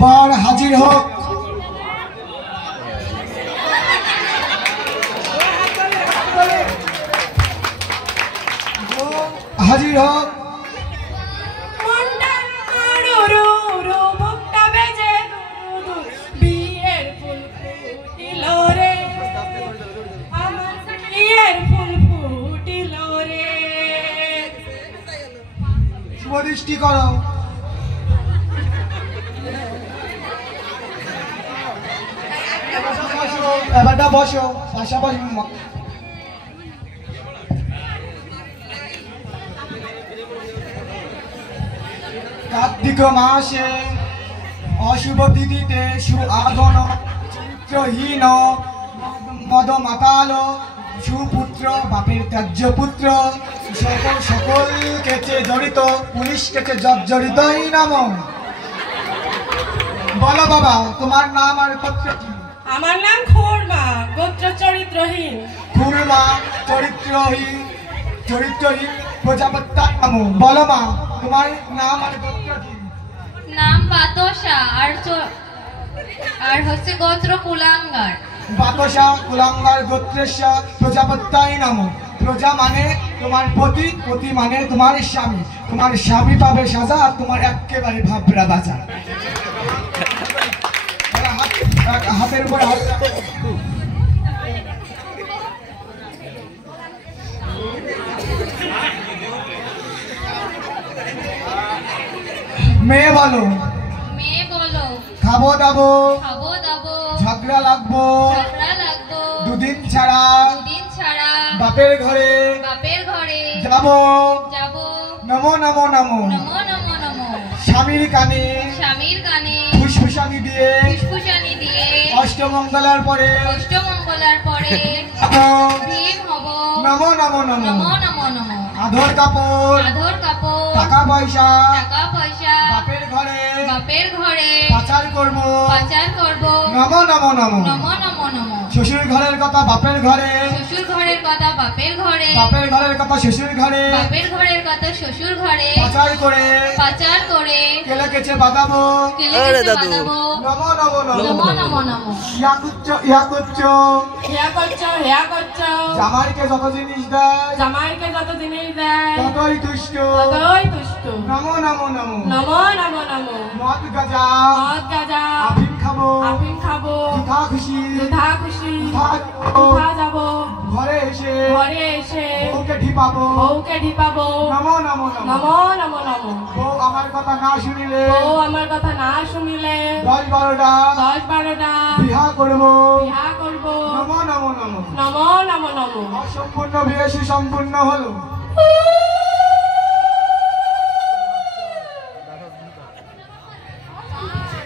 बर हाजिर হোক। हाजिर হোক। শুভদৃষ্টি করো। এবারটা বসো পাশাপাশি। কার্তিক মাসে অশুভ তিথিতে সুআগন চিত্রহীন মদ মাতাল সুপুত্র বাপের ত্যায্য পুত্র সকল কেচে জড়িত পুলিশ কেচে জর্জরিতই নাম। বলো বাবা তোমার নাম আর গোত্র কি? আমার নাম খুরমা, গোত্র চরিত্রহীন। খুরমা চরিত্রহীন প্রজাপত্যার নাম। বলো মা তোমার নাম আর গোত্র কি? নাম বাতসা আর হচ্ছে গোত্র কুলাঙ্গার। বাতসা কুলাঙ্গার গোত্রেশা প্রজাপত্যাই নাম। প্রজা মানে তোমার পতি, পতি মানে তোমার স্বামী। তোমার স্বামী পাবে সাজা আর তোমার একেবারে ভাবরা বাজা। হাতের উপরে হাত। মেয়ে বলো। মেয়ে বলো। খাবো দাবো ঝগড়া লাগবো দুদিন ছাড়া বাপের ঘরে যাবো যাবো নমো নমো নমো। স্বামীর কানে ফুসফুসানি দিয়ে অষ্টমঙ্গলার পরে ভীম হব। নমো নমো নমো। নমো নমো নমো। আধর কাপড় টাকা পয়সা বাপের ঘরে পাচার করবো। নমো নমো নমো। নমো নমো নমো। শ্বশুর ঘরের কথা বাপের ঘরে, শ্বশুর ঘরের কথা বাপের ঘরে, বাপের ঘরের কথা শ্বশুর ঘরে, বাপের ঘরের কথা শ্বশুর ঘরে পাচার করে কেলে কেচে বাঁধাবো। নমো নমো নমো। নমো নমো নমো। ইয়া করছো জামাইকে যত জিনিস দেয় ততই তুষ্ট। নমো নমো নমো। মদ গাজা আফিম খাবো যথা খুশি যাবো ঘরে এসে বউকে ঢিপাবো। নমো নমো নমো। বউ আমার কথা না শুনিলে 10-12টা বিহা করবো। নমো নমো নমো। অসম্পূর্ণ বিয়ে সুসম্পূর্ণ হলো।